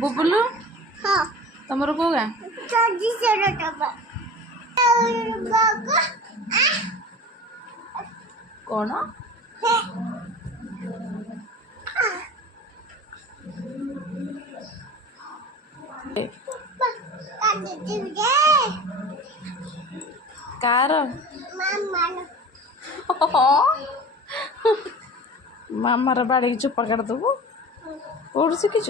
बुबुलू हाँ तमर को गाँ कौन कार मामार बाड़ी चुपा काट देबू कौन शिखु